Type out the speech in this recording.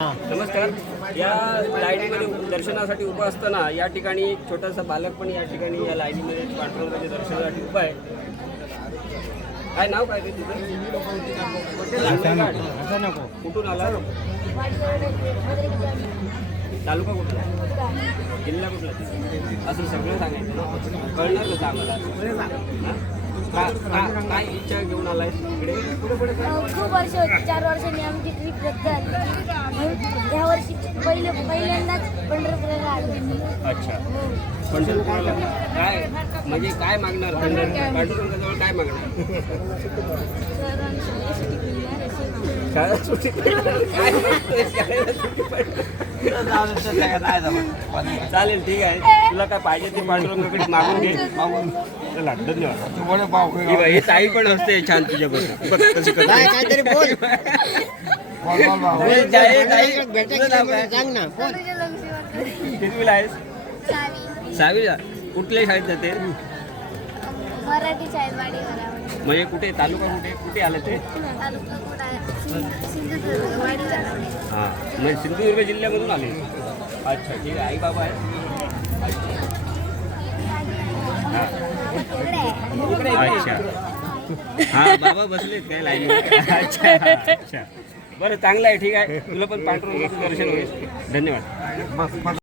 नमस्कार. या लाईनीमध्ये दर्शनासाठी उभं असताना या ठिकाणी एक छोटासा बालक पण या ठिकाणी या लाईनीमध्ये पांडुरंगाच्या दर्शनासाठी उभा आहे. काय नाव काय ते तुझं? कुठून आला? तालुका कुठला? जिल्हा कुठला? असं सगळं सांगायचं ना, कळणार कसं आम्हाला? काय इच्छा घेऊन आलाय इकडे? खूप वर्ष होती, 4 वर्षांनी आमची ट्रिप रद्द झाली. ह्या वर्षी पहिल्यांदाच पंढरपूरला आलो. अच्छा, पंढरपूरला काय म्हणजे काय मागणार? पांडुरंगाजवळ काय मागणार? शाळा सुट्टी चालेल, ठीक आहे. तुला काय पाहिजे ते पांडुरंगाकडे मागून घे. चला, धन्यवाद. हे ताई पण असते छान तुझ्याबद्दल. बघ कशी काहीतरी बोल. कितवीला आहेस? 6वीला. कुठल्या शाळेत जाते? मराठी शाळेत वाडीवर. म्हणजे कुठे? तालुका कुठे? कुठे आलं ते? सिंधुदुर्ग वाडीवर. हां, म्हणजे सिंधुदुर्ग जिल्ह्यामधून आले. अच्छा, ठीक आहे. आई बाबा आहे? अच्छा, हां, बाबा बसलेत काय लाईन? अच्छा अच्छा, बरं, चांगलं आहे, ठीक आहे. तुला पण पांडुरंगाचं दर्शन होईल. धन्यवाद.